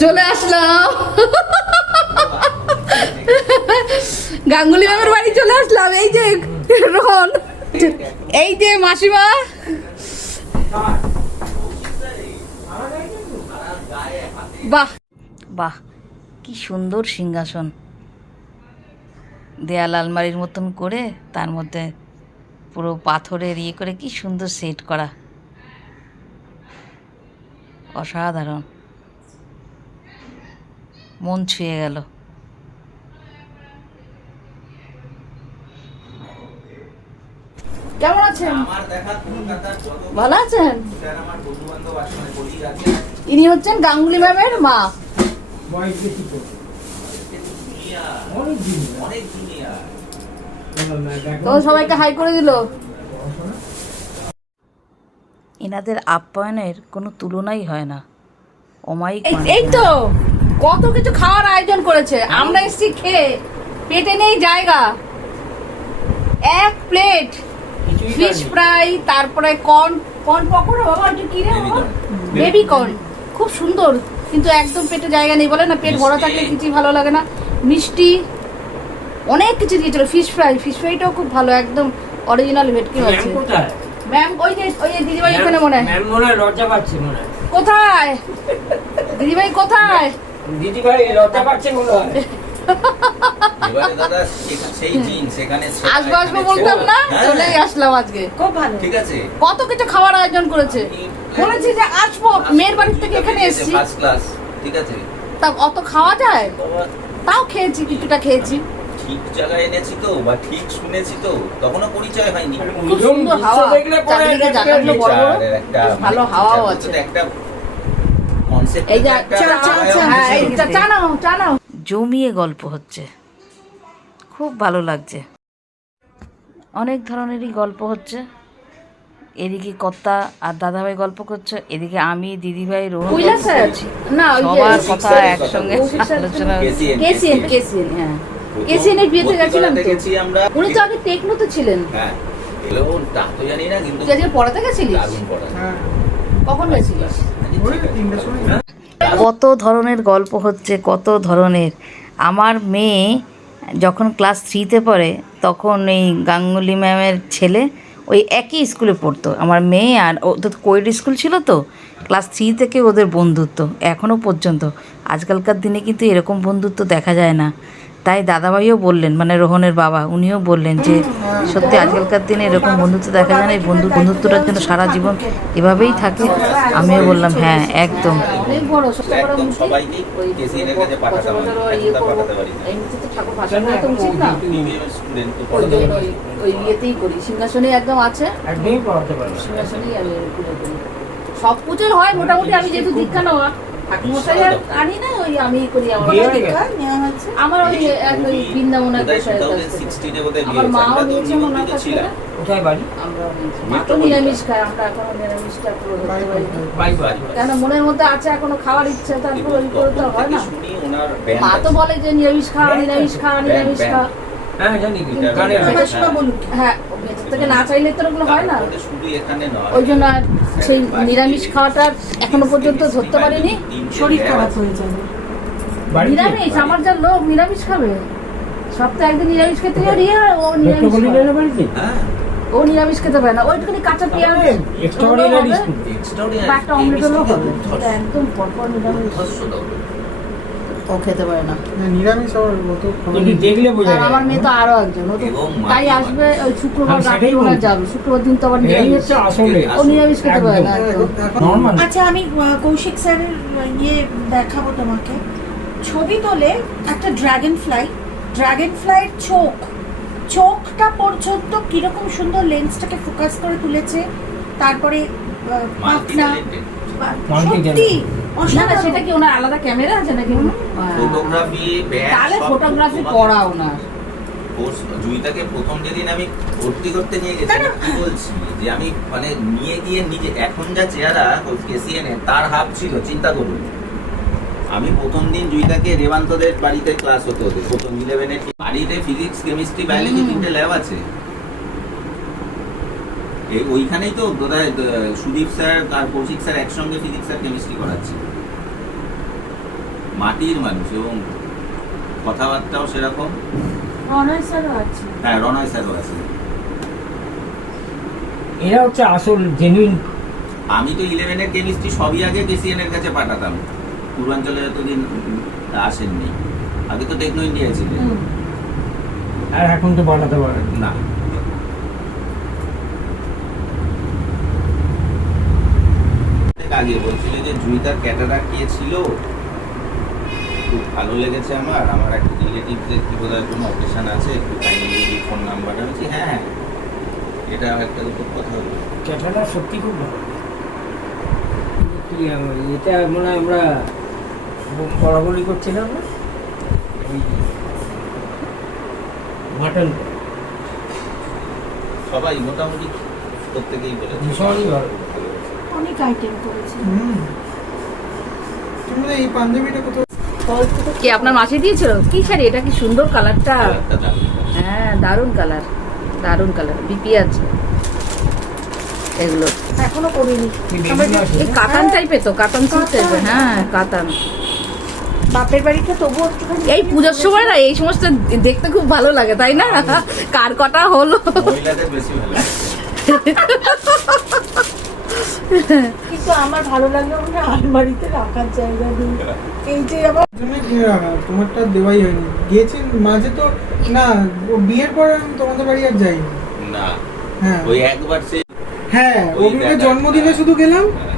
চলে আসলাম গাঙ্গুলি ম্যামের বাড়ি চলে আসলাম। এই যে রোহন, এই যে মাসিমা। বাহ বাহ, কি সুন্দর সিংহাসন, দেয়াল আলমারির মতন করে তার মধ্যে পুরো পাথরের ইয়ে করে কি সুন্দর সেট করা, অসাধারণ, মন ছুঁয়ে গেল। কেমন আছেন? ভালো আছেন? ইনি হচ্ছেন গাঙ্গুলি ম্যামের মা। তো সবাইকে হাই করে দিল। এনাদের আপ্যায়নের কোনো তুলনাই হয় না। অমায়িক। এই তো কত কিছু খাওয়ার আয়োজন করেছে, আমরা এসছি খেয়ে পেটে নেই জায়গা। এক প্লেট ফিশ ফ্রাই, তারপরে কর্ন পকোড়া, বাবা একটু কি রে বেবি কর্ন, খুব সুন্দর, কিন্তু একদম পেটে জায়গা নেই। বলে না পেট ভরা থাকলে কিছুই ভালো লাগে না। মিষ্টি, অনেক কিছু দিয়েছিল। ফিশ ফ্রাইটাও খুব ভালো, একদম অরিজিনাল ভেটকি আছে। ম্যাম ওই যে দিদিভাই এখানে মনে হয়। ম্যাম মনে হয় লজ্জা পাচ্ছে মনে হয়। কোথায় দিদিভাই, কোথায় দিদিভাই লজ্জা পাচ্ছে মনে হয়। এবারে দাদা সেই জিন সেখানে আসবো বলতাম না, চলেই আসলাম আজকে। খুব ভালো, ঠিক আছে। কত কিছু খাবার আয়োজন করেছে। বলেছি যে আসবো, মেয়ের বাড়ি থেকে এখানে এসেছি, ফার্স্ট ক্লাস, ঠিক আছে। তা অত খাওয়া যায়? তাও খেয়েছি, কিছুটা খেয়েছি। ঠিক জায়গায় এনেছি তো, বা ঠিক শুনেছি তো, তখনও পরিচয় হয়নি। খুব সুন্দর হাওয়া, চারিদিকে জায়গাগুলো বড় বড়, ভালো হাওয়াও আছে। একটা কনসেপ্ট, এই যে চা নাও। জমিয়ে গল্প হচ্ছে, খুব ভালো লাগছে। অনেক ধরনেরই গল্প হচ্ছে। এদিকে কর্তা আর দাদাভাই গল্প করছে, এদিকে আমি, দিদিভাই, রোহন সবার কথা একসঙ্গে আলোচনা। কেসিএন, হ্যাঁ কেসিএনের বিয়েতে গেছিলাম তো। উনি তো আগে টেকনোতে ছিলেন। হ্যাঁ, এলো তা তো জানি না, কিন্তু আজকে পড়াতে গেছিলিস? কখন গেছিলিস? কত ধরনের গল্প হচ্ছে, কত ধরনের। আমার মেয়ে যখন ক্লাস 3-তে পড়ে, তখন এই গাঙ্গুলি ম্যামের ছেলে ওই একই স্কুলে পড়তো। আমার মেয়ে আর ওদের কোয়েড স্কুল ছিল তো, ক্লাস 3 থেকে ওদের বন্ধুত্ব এখনও পর্যন্ত। আজকালকার দিনে কিন্তু এরকম বন্ধুত্ব দেখা যায় না। তাই দাদাভাইও বললেন, মানে রোহনের বাবা, উনিও বললেন যে সত্যি আজকালকার দিনে এরকম বন্ধুত্ব দেখা যায় না, এই বন্ধুত্বটার জন্য সারা জীবন এভাবেই থাকে। আমিও বললাম হ্যাঁ একদম। একদম সবাইকে কেসিএন এর কাছে পাঠাতাম, একদম পাঠাতে পারি ওই ইয়েতেই করি, সিংহাসনে একদম আছে, একদমই পড়াতে পারবে। সিংহাসনেই আমি সব পুজোর হয় মোটামুটি। আমি যেহেতু দীক্ষা নেওয়া, ঠাকুরমশাই আর আনি না, ওই আমি করি। আমার ওই বৃন্দাবন আমার মাও নিয়েছে ওনার কাছে। কোথায় বাড়ি? আমরা মা তো নিরামিষ খাই, আমরা এখনো নিরামিষটা পুরো ধরতে পারি না। কেন মনের মধ্যে আছে এখনো খাওয়ার ইচ্ছা, তারপর ওই করে তো হয় না। মা তো বলে যে নিরামিষ খা। হ্যাঁ জানি, হ্যাঁ ভেতর থেকে না চাইলে তো ওগুলো হয় না। ওই জন্য সেই নিরামিষ খাওয়াটা এখনো পর্যন্ত ধরতে পারিনি। শরীর খারাপ হয়ে যাবে। নিরামিষ, আমার যা লোক নিরামিষ খাবে, সপ্তাহে একদিন নিরামিষ খেতে পারি। ও নিরামিষ খেতে পারে না। ওইটুখানি কাঁচা পেঁয়াজ একটা অমলেট হলেও হবে, একদম পরপর নিরামিষ ও খেতে পারে না। নিরামিষ দেখলে বোঝা যায়। আমার মেয়ে তো আরো একজন, ও তো তাই আসবে ওই শুক্রবার রাত্রিবেলা যাবে। শুক্রবার দিন তো আবার নিরামিষ, ও নিরামিষ খেতে পারে না। আচ্ছা, আমি কৌশিক স্যারের ইয়ে দেখাবো তোমাকে। ছবি তোলে একটা ড্রাগন ফ্লাইয়ের চোখটা পর্যন্ত কিরকম সুন্দর লেন্সটাকে ফোকাস করে তুলেছে। তারপরে পাখনা, সত্যি না, সেটা কি ওনার আলাদা ক্যামেরা আছে নাকি? ফটোগ্রাফি, তাহলে ফটোগ্রাফি পড়া ওনার। জুইটাকে প্রথম যেদিন আমি ভর্তি করতে নিয়ে গেছি, কি বলছি যে আমি মানে নিয়ে গিয়ে নিজে, এখন যা চেহারা কেসিএন এর, তার হাফ ছিল, চিন্তা করুন। আমি প্রথম দিন জুইটাকে রেবান্তদের বাড়িতে ক্লাস হতে প্রথম 11-এর বাড়িতে ফিজিক্স, কেমিস্ট্রি, বায়োলজি 3টে ল্যাব আছে। ওইখানেই তো বোধহয় সুদীপ স্যার আর কৌশিক স্যার একসঙ্গে ফিজিক্স আর কেমিস্ট্রি করাচ্ছে। মাটির মানুষ এবং কথাবার্তাও সেরকম। রনয় স্যারও আছে। হ্যাঁ, রনয় স্যারও আছে। এরা হচ্ছে আসল জেনুইন। আমি তো 11-এর কেমিস্ট্রি সবই আগে কেসিএন এর কাছে পাঠাতাম, পূর্বাঞ্চলে এতদিন আসেননি। আগে তো টেকনো ইন্ডিয়ায় ছিলেন। আর এখন তো বানাতে পারেন না, আগে বলছিল যে জুইতার ক্যাটারাক্ট কে ছিল, খুব ভালো লেগেছে আমার একটা রিলেটিভদের কি বোধহয় কোনো অপারেশন আছে, একটু কাইন্ডলি ফোন নাম্বারটা বলছি। হ্যাঁ, এটা একটা দুটো কথা হলো। ক্যাটাটা সত্যি খুব ভালো। এটা মানে আমরা বরাবরই করছিলাম না ওই মাটন, সবাই মোটামুটি প্রত্যেকেই বলেছে ভীষণই ভালো। অনেক আইটেম করেছে। এই পাঞ্জাবিটা কত কি আপনার মাসি দিয়েছিল? কি শাড়ি এটা, কি সুন্দর কালারটা। একটা দামি। হ্যাঁ, দারুণ কালার, দারুণ কালার, বিপি আছে এগুলো। এখনো করিনি। এই কাতান টাইপের তো, কাতান সিল্ক টাইপের। হ্যাঁ, কাতান। বাপের বাড়িতে তবুও একটুখানি এই পুজোর সময় না এই সমস্ত দেখতে খুব ভালো লাগে, তাই না? কার কটা হলো। মহিলাদের বেশি ভালো লাগে। কিন্তু আমার ভালো লাগলো না আলমারিতে রাখার জায়গা নেই। এই যে আমার তোমারটা দেওয়াই হয়নি, গিয়েছি মাঝে তো না, ও বিয়ের পর আমি তোমাদের বাড়ি আর যাইনি। না, হ্যাঁ ওই একবার সে হ্যাঁ, ওই অভির দেখা- জন্মদিনে শুধু গেলাম, হ্যাঁ।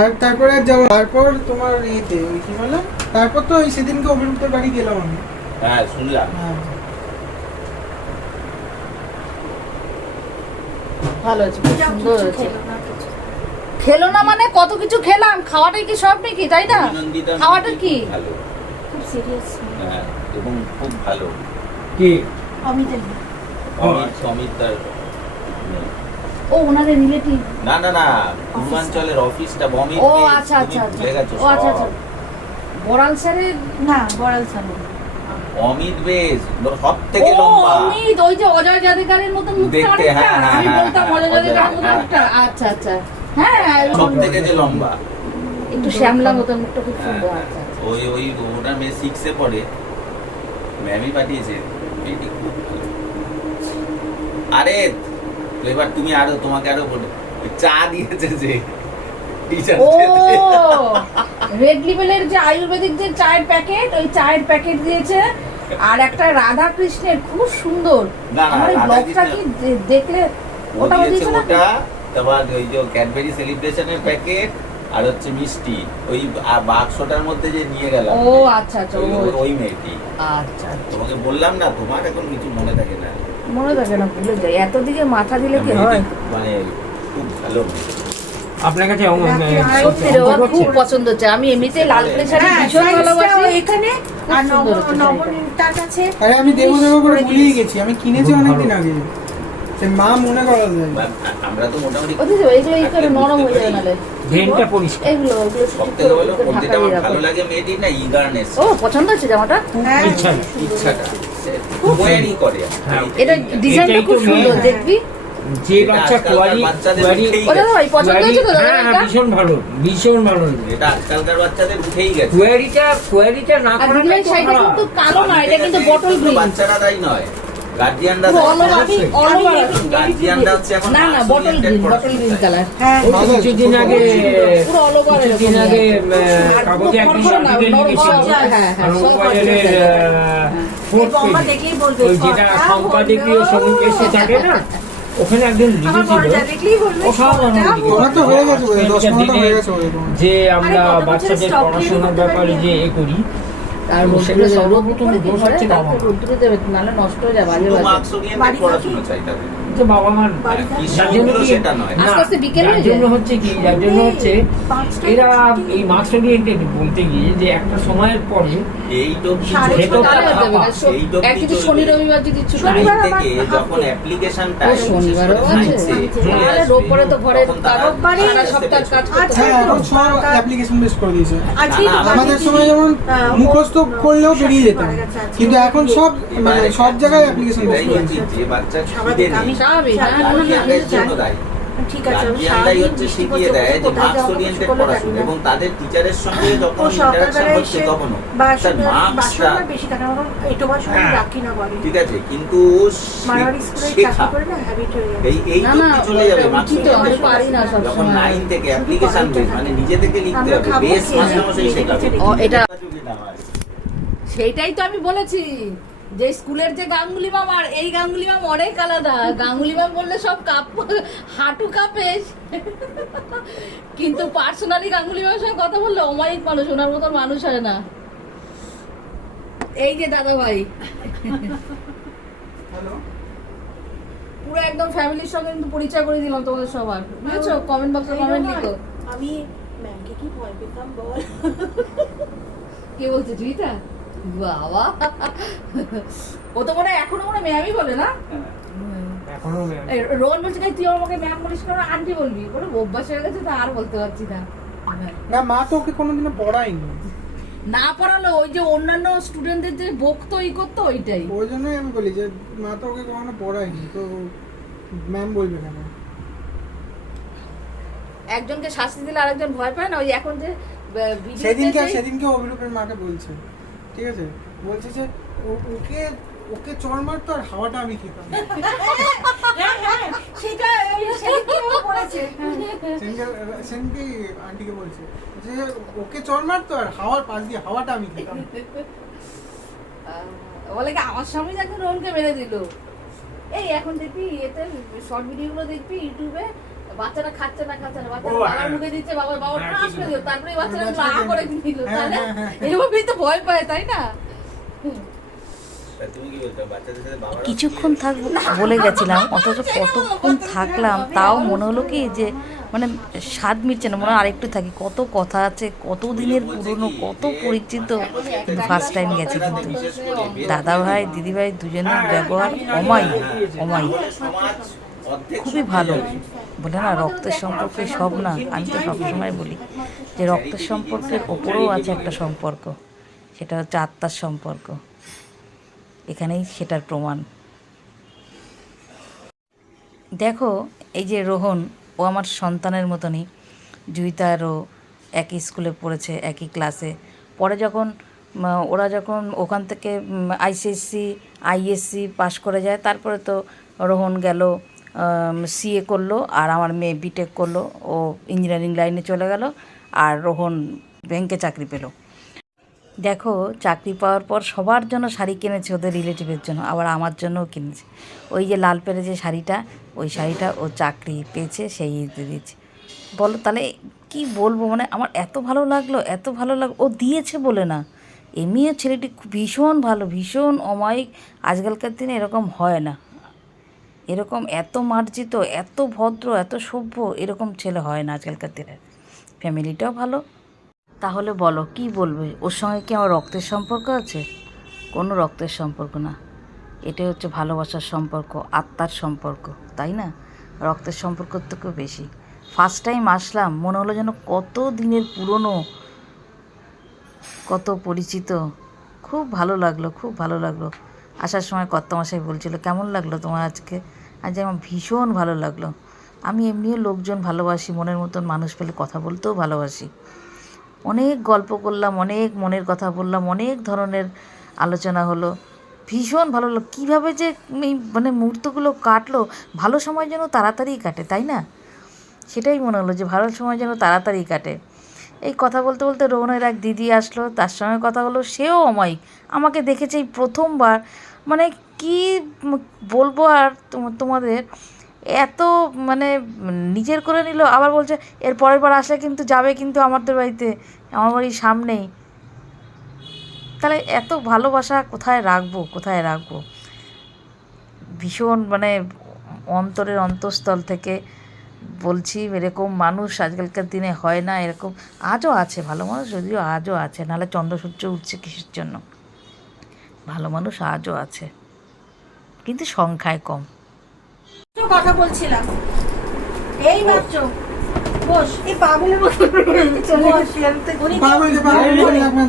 আর তারপরে আর যাওয়া। তারপর তোমার ইয়েতে ওই কি বলে, তারপর তো ওই সেদিনকে অভিরূপের বাড়ি গেলাম আমি। হ্যাঁ, শুনলাম। হ্যাঁ ভালো হয়েছে, খুব যাও, সুন্দর কিছু হয়েছে। খেলো না, কিছু। খেলো না মানে কত কিছু খেলাম, খাওয়াটাই কি সব নাকি, তাই না? অভিনন্দিতা খাওয়াটা কি? খুব ভালো। খুব সিরিয়াস। হ্যাঁ, এবং খুব ভালো। কি অমিতের অমিত তার ও ওনাদের রিলেটিভ। না না না, পূর্বাঞ্চলের অফিসটা অমিত। ও আচ্ছা আচ্ছা আচ্ছা, ভুলে গেছো ও আচ্ছা আচ্ছা। সব। বড়াল স্যারের। না বড়াল সালন। অমিত বেশ সব থেকে ও লম্বা। অমিত, ওই যে অজয় জাদেকারের মতন মুখটা দেখতে, অনেকটা। হ্যাঁ, হ্যাঁ, আমি হ্যাঁ, বলতাম হ্যাঁ, অজয় জাদেকারের অজয়, মতন হ্যাঁ, মুখটা। আচ্ছা আচ্ছা, হ্যাঁ সব থেকে যে লম্বা। একটু শ্যামলা মতন মুখটা, খুব হ্যাঁ, সুন্দর। হ্যাঁ। আচ্ছা আচ্ছা। ওই ওই ওটা মেয়ে 6-এ পড়ে, ম্যামই পাঠিয়েছে। মেয়েটি খুব ভালো। আরে তো এবার তুমি আরো, তোমাকে আরো বলো, ওই চা দিয়েছে যে টিচার। ও রেড লেবেলের যে আয়ুর্বেদিক যে চায়ের প্যাকেট, ওই চায়ের প্যাকেট দিয়েছে। আর একটা রাধা কৃষ্ণের খুব সুন্দর। না, না, আমার এই রাধা ব্লগটা কি কৃষ্ণ- দেখলে ও ওটা দিয়েছে দিয়েছে না? ওটা, তারপর ওই যে ক্যাডবেরি সেলিব্রেশনের প্যাকেট, আর হচ্ছে মিষ্টি ওই বাক্সটার মধ্যে যে নিয়ে গেলাম। ও আচ্ছা আচ্ছা, ওই মেয়েটি। আচ্ছা তোমাকে বললাম না, তোমার এখন কিছু মনে থাকে না। মনে থাকে না, ভুলে যাই। এত দিকে মাথা দিলে কি মেয়েটি হয়? মানে খুব ভালো মেয়ে। আপনার কাছে সত্যি রে, ওর খুব পছন্দ হচ্ছে। আমি এমনিতে লাল প্রেসারে হ্যাঁ, ভীষণ ভালোবাসি। এখানে খুব আর সুন্দর হচ্ছে নবনীতার কাছে আরে আমি দেবো দেবো করে করে ভুলিয়ে দিয়েছি। গেছি, আমি কিনেছি খুব অনেকদিন ভালো। আগে, সে মা মনে করা যায়। আমরা তো মোটামুটি ওই যে এগুলো এই করে নরম হয়ে যাবে নালে। ড্রেনটা পরিষ্কার। এগুলো ওগুলো সব শুধু থেকে ভালো করে কোনটা ঢাকা আমার দিয়ে ভালো রাখো। লাগে মেয়েটির না ইগারনেস, ও পছন্দ হচ্ছে জামাটা। হ্যাঁ, ইচ্ছা। ইচ্ছাটা কোয়ারি করে। হ্যাঁ। এটা ডিজাইনটা এটাই তো খুব সুন্দর, মেয়ে। দেখবি? যে এটা বাচ্চা আজকালকার কোয়ারি বাচ্চাদের কোয়ারি উঠেই ওটা তো ভাই পছন্দ হচ্ছে তো দাদা হ্যাঁ, এটা? ভীষণ ভালো, ভীষণ ভালো। এটা আজকালকার বাচ্চাদের উঠেই গেছে। কোয়ারিটা না আর করাটাই দিদিভাই তো শাড়িটা খারাপ। কিন্তু কালো না, এটা কিন্তু বটল গ্রিন। বাচ্চারা তাই নয়, গার্জিয়ানরা পুরো তাই। all over, অবশ্যই। all over। গার্জিয়ানরা হচ্ছে এখন না না, bottle green, bottle green colour. হ্যাঁ, ওই তো কিছুদিন আগে পুরো all over কিছুদিন এরকম। আগে আর কাগজে পুরো একদিন খড়খড়ে না, আর্টিকেল নরম লিখেছিল। খড়খড়ে, হ্যাঁ, হ্যাঁ, আর সব মোবাইলের খড়খড়ে। ফোর্থ বৌমা পেজে দেখলেই বলবে, ওই যেটা ফটা সম্পাদকীয় হলো। সঙ্গে এসে থাকে না, ওখানে একজন আমার লিখেছিল বড়টা দেখলেই বলবে, অসাধারণ ফটা লিখেছিল। তোমার তো হয়ে গেছে বোধহয়, 10 15 হয়ে গেছে বোধহয় তোমার। যে আমরা আরে কত বছরের বাচ্চাদের stock পড়াশোনার নিয়ে ব্যাপারে ঢুকতে যে পারি। এ করি, আর তো রোদ্দুরে সেটা দেবে, সর্বপ্রথম রোদ্দুরে দোষ হচ্ছে দেবে, বাবা। রোদ্দুরে দেবে, নাহলে নষ্ট হয়ে যায়, বাজে বাজে। মার্কস ওরিয়েন্টেড বাড়িতে পড়াশোনা চাই তাদের। যে বাবা মার বাড়িতে কি যার জন্য শিশুগুলো কি সেটা নয়। না, আস্তে আস্তে বিকেল যার হয়ে জন্য যায়। হচ্ছে কি, যার জন্য হচ্ছে পাঁচটা এরা ছুটি। এই মার্কস ওরিয়েন্টেড বলতে গিয়ে যে একটা সময়ের পরে এই তো সাড়ে ভেতরটা তাহলে হয়ে যাবে, ফাঁপা। এই তো এক কিছু শনি রবিবার যদি ছুটি নাইন শনিবার থেকে আমার যখন হাফ ডে। অ্যাপ্লিকেশনটা ও শনিবারও আছে? তাহলে রোববারে তো ঘরে রোববারে সারা সপ্তাহ কাজ করতে আচ্ছা, হ্যাঁ, হবে। এখন সব অ্যাপ্লিকেশন বেস করে দিয়েছে। আজকেই না, তো না, আমাদের বাড়ি সময় যেমন আহ, মুখস্থ করলেও বেরিয়ে যেতাম, মারা গেছে আজকে। কিন্তু এখন সব মানে সব জায়গায় অ্যাপ্লিকেশন বেস এটাই করে উচিত দিয়েছে। যে বাচ্চা খিদে স্বাভাবিক, নেই আমি স্বাভাবিক, জানি, হ্যাঁ, তার আমি আগে জানি। জন্য দায়ী। ঠিক আছে, আমি গার্জিয়ানরাই সারাদিন হচ্ছে বৃষ্টি শিখিয়ে পড়ছে, দেয় যে কোথায় মার্কস যাবো, ওরিয়েন্টেড কিছু করলে পড়াশোনা জানি না। এবং তাদের টিচারের সঙ্গে ও যখন ইন্টারাকশন সকালবেলায় হচ্ছে এসে তখনও বাসন তার মার্কসটা বেশি কাটা, আমার এটো বাসন হ্যাঁ। রাখি না বাড়ি। ঠিক আছে, কিন্তু মারোয়ারি স্কুলে শেখা চাকরি করে না, হ্যাবিট হয়ে গেছে। এই না, তো না, চলে যাবে ওটা মার্কস উচিত, আমি পারি না যখন সবসময়। 9 থেকে অ্যাপ্লিকেশন বেস মানে নিজে থেকে লিখতে আমরা হবে, খাবো, বেস খেয়ে মাস্টারমশাই নিজে শেখাবে। নিজে ও, এটা যোগাযোগই না হয়। সেইটাই তো আমি বলেছি যে স্কুলের যে গাঙ্গুলি মাম আর এই গাঙ্গুলি মাম অনেক আলাদা। গাঙ্গুলি মাম বললে সব হাঁটু কাঁপে, কিন্তু পার্সোনালি গাঙ্গুলি মামের সঙ্গে কথা বললে অমায়িক মানুষ, ওনার মতো মানুষ হয় না। এই যে দাদা ভাই, পুরো একদম ফ্যামিলির সঙ্গে কিন্তু পরিচয় করে দিলাম তোমাদের সবার, বুঝেছো? কমেন্ট বক্সে কমেন্ট লিখো। আমি ম্যামকে কি ভয় পেতাম বল। কে বলছে? জুইতা? বাবা, ও তো মনে হয় এখনো মনে ম্যামই বলে না? এখনো ম্যাম এই রোহন বলছে তুই আমাকে ম্যাম বলিস কেন, আন্টি বলবি? বলে অভ্যাস হয়ে গেছে তো আর বলতে পারছি না। না, মা তো ওকে কোনোদিনও পড়ায়নি, না পড়ালো, ওই যে অন্যান্য স্টুডেন্টদের যে বকতো ই করতো ওইটাই। ওই জন্যই আমি বলি যে মা তো ওকে কখনো পড়ায়নি, তো ম্যাম বলবে কেন? একজনকে শাস্তি দিলে আরেকজন ভয় পায় না। ওই এখন যে সেদিনকে অভিরূপের মাকে বলছে, ঠিক আছে, বলছে যে ওকে ওকে চড় মারতো আর হাওয়াটা আমি খেতাম। সেটা সেদিনকে ও বলেছে। সেদিনকে আন্টিকে বলছে যে ওকে চড় মারতো আর হাওয়ার পাশ দিয়ে হাওয়াটা আমি খেতাম। বলে কি আমার সামনে যাকে রোহনকে মেরে দিল। এই এখন দেখবি এতে শর্ট ভিডিও গুলো দেখবি ইউটিউবে, বাচ্চারা খাচ্ছে না বাচ্চারা বাবার মুখে দিচ্ছে, বাবা হ্যাঁ, ঠাস করে দিল, তারপরে বাচ্চারা রাগ করে দিল। হ্যাঁ, তাহলে হ্যাঁ, হ্যাঁ। এভাবেই তো ভয় পায়, তাই না? তা তুমি কি বলছো বাচ্চাদের সাথে বাবারা কিছুক্ষণ থাকবো বলে গেছিলাম, অথচ কতক্ষণ থাকলাম তাও মনে হলো কি যে মানে স্বাদ মিটছে না, মনে হয় আরেকটু থাকি। কত কথা আছে, কত দিনের পুরনো, কত পরিচিত, কিন্তু ফার্স্ট টাইম গেছি। কিন্তু দাদা ভাই দিদি ভাই দুজনের ব্যবহার অমায়িক, অমায়িক, সমাজ অর্ধেক খুবই ভালো। বলে না রক্তের সম্পর্কে সব না, আমি তো সবসময় বলি যে রক্তের সম্পর্কের ওপরেও আছে একটা সম্পর্ক, সেটা হচ্ছে আত্মার সম্পর্ক। এখানেই সেটার প্রমাণ। দেখো এই যে রোহন, ও আমার সন্তানের মতনই। জুইতারও একই স্কুলে পড়েছে, একই ক্লাসে পরে। যখন ওরা যখন ওখান থেকে আইসিএসসি আইএসসি পাশ করে যায়, তারপরে তো রোহন গেল সিএ করলো, আর আমার মেয়ে বিটেক করলো, ও ইঞ্জিনিয়ারিং লাইনে চলে গেল, আর রোহন ব্যাংকে চাকরি পেল। দেখো চাকরি পাওয়ার পর সবার জন্য শাড়ি কিনেছে, ওদের রিলেটিভের জন্য, আবার আমার জন্যও কিনেছে। ওই যে লাল পেরে যে শাড়িটা, ওই শাড়িটা ও চাকরি পেয়েছে সেই ঈদে দিয়েছে। বলো তাহলে কি বলবো, মানে আমার এত ভালো লাগলো, এত ভালো লাগলো। ও দিয়েছে বলে না, এমনিও ছেলেটি ভীষণ ভালো, ভীষণ অমায়িক। আজকালকার দিনে এরকম হয় না, এরকম এত মার্জিত, এত ভদ্র, এত সভ্য এরকম ছেলে হয় না আজকালকার দিনে। ফ্যামিলিটাও ভালো। তাহলে বলো কি বলবে, ওর সঙ্গে কি আমার রক্তের সম্পর্ক আছে? কোনো রক্তের সম্পর্ক না, এটাই হচ্ছে ভালোবাসার সম্পর্ক, আত্মার সম্পর্ক, তাই না? রক্তের সম্পর্কর থেকেও বেশি। ফার্স্ট টাইম আসলাম, মনে হলো যেন কত দিনের পুরনো, কত পরিচিত। খুব ভালো লাগলো, খুব ভালো লাগলো। আসার সময় কর্তামশাই বলছিল কেমন লাগলো তোমার আজকে। আজ আমার ভীষণ ভালো লাগলো। আমি এমনিও লোকজন ভালোবাসি, মনের মতন মানুষ পেলে কথা বলতেও ভালোবাসি। অনেক গল্প করলাম, অনেক মনের কথা বললাম, অনেক ধরনের আলোচনা হলো, ভীষণ ভালো লাগলো। কীভাবে যে এই মানে মুহূর্তগুলো কাটলো, ভালো সময় যেন তাড়াতাড়ি কাটে, তাই না? সেটাই মনে হলো যে ভালো সময় যেন তাড়াতাড়ি কাটে। এই কথা বলতে বলতে রোহনের এক দিদি আসলো, তার সঙ্গে কথা হলো, সেও অমায়িক। আমাকে দেখেছে এই প্রথমবার, মানে কি বলবো আর তোমাদের, এত মানে নিজের করে নিল। আবার বলছে এর পরের বার আসলে কিন্তু যাবে কিন্তু আমাদের বাড়িতে, আমার বাড়ির সামনেই। তাহলে এত ভালোবাসা কোথায় রাখবো, কোথায় রাখবো? ভীষণ মানে অন্তরের অন্তঃস্থল থেকে বলছি, এরকম মানুষ আজকালকার দিনে হয় না। এরকম আজও আছে ভালো মানুষ, যদিও আজও আছে, নাহলে চন্দ্রসূর্য উঠছে কিসের জন্য? ভালো মানুষ আজও আছে, কিন্তু সংখ্যায় কম। কথা বলছিলাম এই মাত্র, বস। এই পাগলের মতো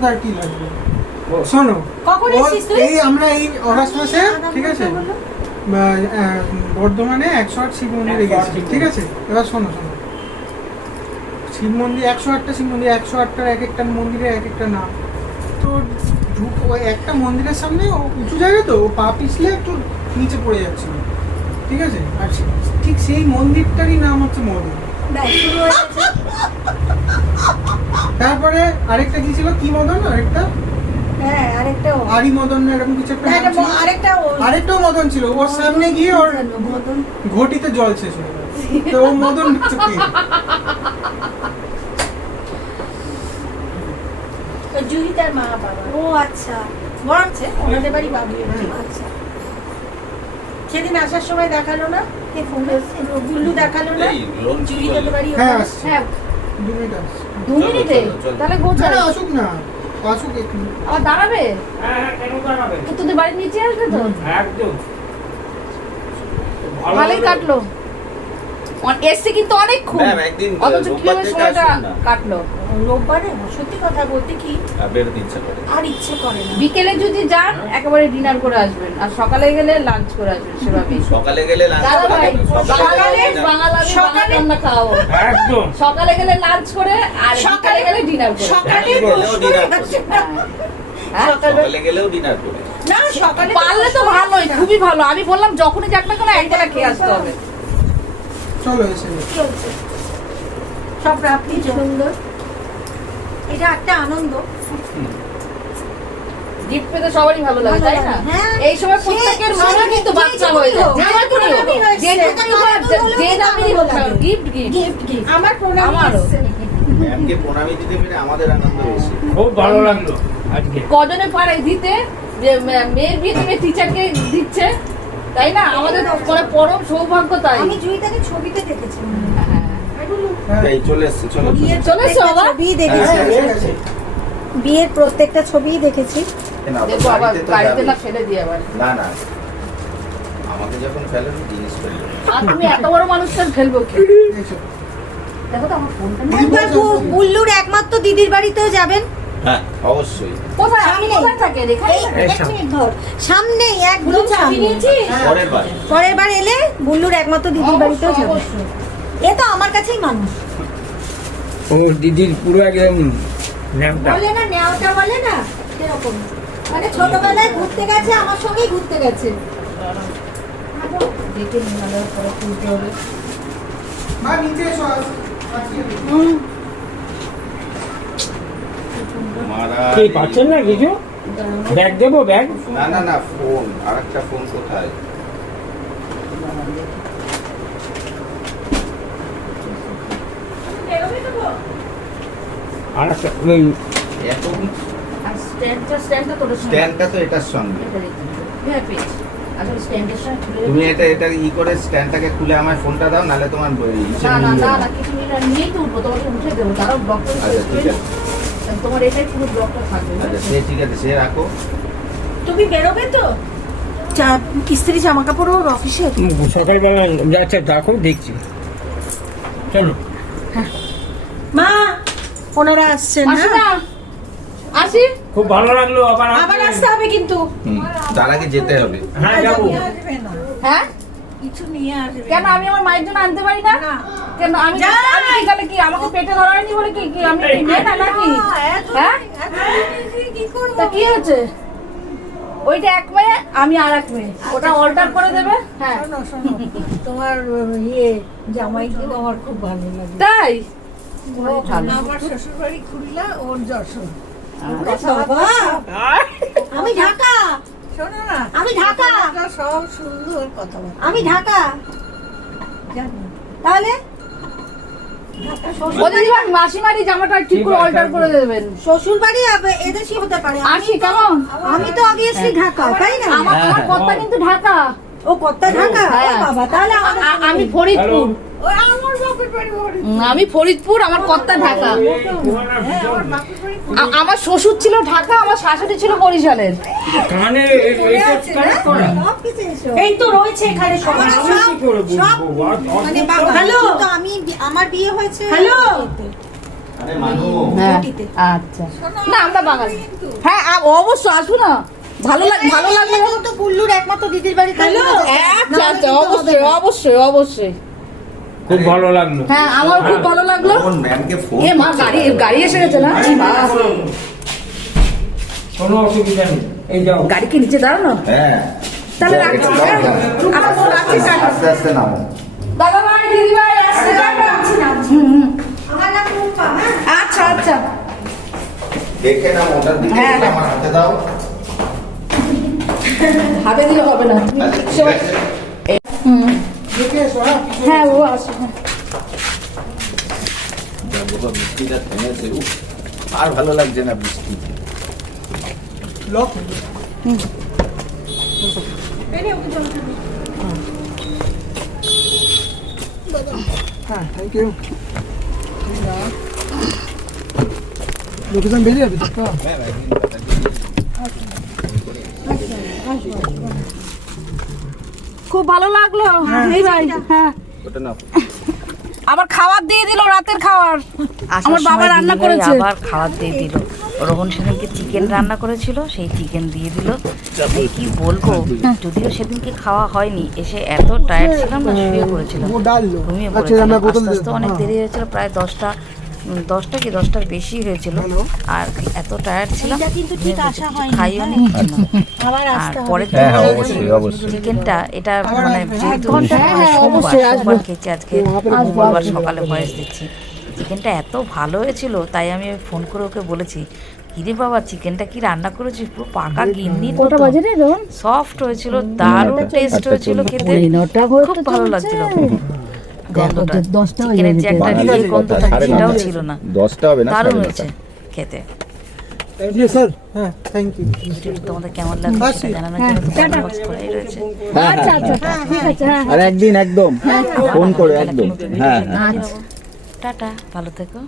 তার কি লাগবে? শোনো, কখন এসেছিস তুই? এই আমরা এই অগাস্ট মাসে, ঠিক আছে, বর্ধমানে 108 শিব মন্দিরে 108 গেছি, শিব ঠিক আছে? এবার শোনো শিব মন্দির 108টা শিব মন্দির, 108টার এক একটা মন্দিরে এক একটা নাম। তো ওই একটা মন্দিরের সামনে ও উঁচু জায়গা, তো ও পা পিছলে একটু নিচে পড়ে যাচ্ছিল, ঠিক আছে? আর ঠিক সেই মন্দিরটারই নাম হচ্ছে মদন। তারপরে আরেকটা কি ছিল, কি মদন আরেকটা, হ্যাঁ আরেকটা আরি মদন না এরকম কিছু একটা নাম ছিল। আরেকটাও মদন ছিল, ওর সামনে গিয়ে ওর মদন ঘটিতে জল শেষ হয়ে গেল, তো ও মদন চুকি। জুহিতার মা বাবা। ও আচ্ছা, মনে আছে ওনাদের বাড়ি বাবু। আচ্ছা, সেদিন আসার সময় দেখালো না, কে ফোন গুল্লু দেখালো না, এই লঞ্চ জুহিতাদের বাড়ি হ্যাঁ, ওখানে। আসছে। হ্যাঁ 2 মিনিট আসছে। 2 মিনিটে তাহলে গোছানো আসুক না, আসুক একটু। আবার দাঁড়াবে হ্যাঁ কেন দাঁড়াবে? তো তোদের বাড়ির নিচে আসবে তো একদম ভালোই কাটলো এসছে কিন্তু অনেকক্ষণ ম্যাম একদিন অথচ রোববার কিভাবে থেকে সময়টা আসুন না। কাটলো রোববারে সত্যি কথা বলতে কি বেরোতে ইচ্ছা করে। আর ইচ্ছে করে না। বিকেলে যদি যান একেবারে ডিনার করে আসবেন আর সকালে গেলে লাঞ্চ করে আসবেন সেভাবেই সকালে গেলে লাঞ্চ দাদা ভাই সকালে করে বাঙালি সকালে- রান্না খাওয়াবো একদম সকালে গেলে লাঞ্চ করে আর বিকালে গেলে ডিনার করে সকালে গেলেও ডিনার করে। হ্যাঁ? সকালে গেলেও ডিনার করে। না সকালে পারলে তো ভালোই খুবই ভালো আমি বললাম যখনই যাক না কেন একবেলা খেয়ে আসতে হবে চলো এসে গেছে। চলছে সব রাত্রি সুন্দর, এটা একটা আনন্দ। গিফট পেতে সবারই ভালো লাগে তাই না হ্যাঁ। এই সময় প্রত্যেকের মনে কিন্তু বাচ্চা হয়ে যায় আমার প্রণামী হয়েছে। গিফট গিফট গিফট গিফট আমার প্রণামী আমারও। এসেছে। ম্যামকে প্রণামী দিতে পেরে আমাদের আনন্দ বেশি। খুব ভালো লাগলো আজকে। কজনে পারে দিতে যে মেয়ের বিয়েতে মেয়ে টিচারকে দিচ্ছে তাই না আমাদের মানে পরম সৌভাগ্য তাই আমি জুইতাকে ছবিতে দেখেছি। হ্যাঁ, এই চলে এসছে চলো চলো। বিয়ের চলে এসছো বাবা? ছবি দেখেছি, হ্যাঁ, এসে গেছে। বিয়ের প্রত্যেকটা ছবিই দেখেছি। না, দেখো আবার বাড়িতে তো গাড়িতে যাবেই। না ফেলে দিয়ে আবার না না আমাকে যখন ফেলেন জিনিস ফেলবে। আর তুমি এত বড় মানুষটা ফেলবো কি এসো। দেখো তো আমার ফোনটা একবার বুল্লুর একমাত্র দিদির বাড়িতেও যাবেন। হ্যাঁ অবশ্যই। কোথায় আমি কোথায় থাকে এখানে এই এক মিনিট ধর, সামনেই একদম সামনে। পরের বার পরের বার এলে বুল্লুর একমাত্র দিদির বাড়িতেও যাবে। অবশ্যই। এ তো আমার কাছেই মানুষ। ও দিদির পুরো একদম ন্যাংটা। বলে না নেওয়াটা বলে না সেরকম, মানে ছোটবেলায় ঘুরতে গেছে, আমার সঙ্গেই ঘুরতে গেছে। দেখে নিয়ে পরে তুলতে হবে মা নিচে এসো, আজকে মারা কি পাচ্ছেন না কিছু? ব্যাগ দেবো ব্যাগ? না না না ফোন আরেকটা ফোন কোথায়? আর একটা ওই এত আর স্ট্যান্ডটা তোর স্ট্যান্ডটা তো এটার সঙ্গে। হ্যাঁ পেয়েছি আচ্ছা স্ট্যান্ডের সঙ্গে খুলে তুমি এটা ই করে স্ট্যান্ডটাকে খুলে আমার ফোনটা দাও, নাহলে তোমার ইসে না না মিলবে না না। না কিছু না নিয়েই তো উঠবো তোমাকে উঠে দেবো তারাও ব্লকটা আচ্ছা শেষ করে ঠিক নিই। আছে, তোমার এটাই পুরো ব্লকটা থাকবে আচ্ছা সে ঠিক আছে, সে রাখো। তুমি বেরোবে তো? স্ত্রী জামা কাপড় ওর অফিসে। সকালবেলা যাচ্ছে, দেখো দেখছি। চলো মা ওনারা আসছেন আসি না? না আসি খুব ভালো লাগলো। আবার আবার আসতে হবে কিন্তু। তার আগে যেতে হবে। হ্যাঁ যাবো। হ্যাঁ কিছু নিয়ে আসবে। কেন আমি আমার মায়ের জন্য আনতে পারি না না। কেন আমি যাই। আমি বিকালে কি আমাকে পেটে ধরা হয়নি বলে কি কি আমি মেয়ে না নাকি হ্যাঁ কি করব? তা কি হয়েছে ওইটা এক মেয়ে আমি আর এক মেয়ে ওটা অল্টার করে দেবে হ্যাঁ শোনো শোনো, তোমার ইয়ে জামাইকে আমার খুব ভালো লাগে। তাই আমার শ্বশুর বাড়ি খুলনা, ওর যশোর। আচ্ছা। বাবা আমি ঢাকা, শোনো না, আমি ঢাকা, কথাবার্তা সব সুন্দর কথাবার্তা। আমি ঢাকা। জানি। তাহলে ও দিদিমা মাসিমারি জামাটা ঠিক করে অল্টার করে দেবেন শ্বশুর বাড়ি এদেশই হতে পারে। আসি কেমন আমি তো অবভিয়াসলি ঢাকা, তাই না? আমার আমার কথা কিন্তু ঢাকা ও কত ঢাকা? ও হ্যাঁ। বাবা, তাহলে আমাদের আমি ফরিদপুর ওই আমার বাপের বাড়ি ওর। আমি ফরিদপুর আমার কর্তা ঢাকা হ্যাঁ, আমার বাপের বাড়ি আমার শ্বশুর ছিল ঢাকা আমার শাশুড়ি ছিল বরিশালের কানে আছে না? সব কিছু এসো। এই তো রয়েছে এখানে সব। আমি কি করে বুঝবো? মানে হ্যালো, আমি আমার বিয়ে হয়েছে হ্যালো। আরে মানু হ্যাঁ ঘটিতে। আচ্ছা না আমরা বাঙালি হ্যাঁ অবশ্যই আসবো না ভালো লাগলো। ও তো গুল্লুর একমাত্র দিদির বাড়ি হ্যালো আচ্ছা আচ্ছা, অবশ্যই অবশ্যই অবশ্যই। খুব ভালো লাগলো। হ্যাঁ আমার খুব ভালো লাগলো। তখন ম্যামকে ফোন এ মা, গাড়ি এসে গেছে না? ছি মা, কোনো অসুবিধা নেই, এই যাও। গাড়ি কি নিচে দাঁড়ানো? হ্যাঁ তাহলে রাখছি, হ্যাঁ? আমার ফোন রাখছি, টাটা। আস্তে আস্তে নামো। দাদা ভাই, দিদি ভাই, আসছে, টাটা। আমার নাম রূপা। হ্যাঁ আচ্ছা আচ্ছা। দেখে নাও, ওটার দিকে হ্যাঁ, হ্যাঁ। আমার হাতে দাও। হাতে দিলে হবে না। আচ্ছা, ঠিক সবাই- আছে। দেখে এসো, হ্যাঁ হ্যাঁ ও আসবে। যা বাবা, বৃষ্টিটা থেমেছে। উফ, আর ভালো লাগছে না বৃষ্টি। লক এই রে, ওকে জল খাবি। হ্যাঁ থ্যাংক ইউ। লোকেশন বেরিয়ে যাবে তো? খুব ভালো লাগলো। এই ভাই, হ্যাঁ। ওটা নাও। আবার খাবার দিয়ে দিল, রাতের খাবার। আমার বাবা রান্না করেছে। আবার খাবার দিয়ে দিল। রোহন সেদিনকে চিকেন রান্না করেছিল, সেই চিকেন দিয়ে দিল। আমি কি বলবো, যদিও সেদিনকে খাওয়া হয়নি, এসে এত টায়ার্ড ছিলাম না, শুয়ে পড়েছিলাম, वो डाल लो। ঘুমিয়ে अच्छा পড়েছিলাম। मैं बोतल আস্তে दे আস্তে অনেক দেরি হয়েছিল, প্রায় 10টার বেশি হয়েছিল। আর এত টায়ার্ড ছিলাম, এটা কিন্তু ঠিক আসা হয়নি, খাইও নি হ্যাঁ। কিছু না। আবার আর আসতে হবে। পরের হ্যাঁ, হ্যাঁ, দিন অবশ্যই, অবশ্যই। চিকেনটা এটা মানে যেহেতু হ্যাঁ, সোমবার অবশ্যই আসবো। খেয়েছি, আজকে মঙ্গলবার সকালে ভয়েস দিচ্ছি। চিকেনটা এত ভালো হয়েছিল, তাই আমি ফোন করে ওকে বলেছি, কিরে বাবা চিকেনটা কি রান্না করেছিস, পুরো পাকা গিন্নির মতো সফট হয়েছিল, দারুণ টেস্ট হয়েছিল খেতে, খুব ভালো লাগছিল। গন্ধটা চিকেনের যে একটা রিয়ে গন্ধটা সেটাও ছিল না, 10টা হবে না, দারুণ 9:30। হয়েছে খেতে। जी सर हाँ थैंक यू। ভিডিওটি তোমাদের কেমন লাগবে সেটা জানানোর জন্য তো কমেন্ট বক্স খোলাই রয়েছে। আচ্ছা আচ্ছা, ঠিক আছে, হ্যাঁ। আর একদিন একদম ফোন করে একদম। হ্যাঁ টাটা, ভালো থেকো।